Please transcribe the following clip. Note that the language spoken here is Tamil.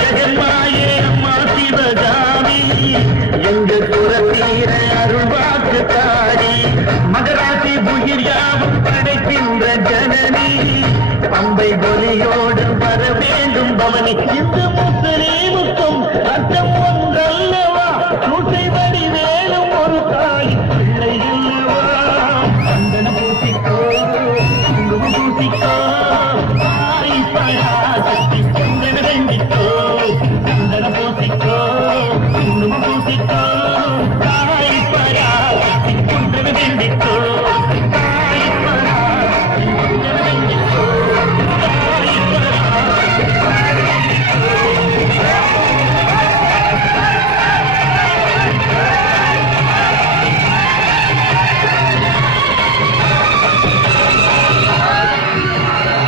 ஜெகன்மாயே அம்மா சிவகாமி எங்க குரத்தீர அருள்வாக்கு தாடி மகராசி உயிர் யாவும் படைக்கின்ற ஜனனி பம்பை பொலியோடு வர வேண்டும் பவனி இந்த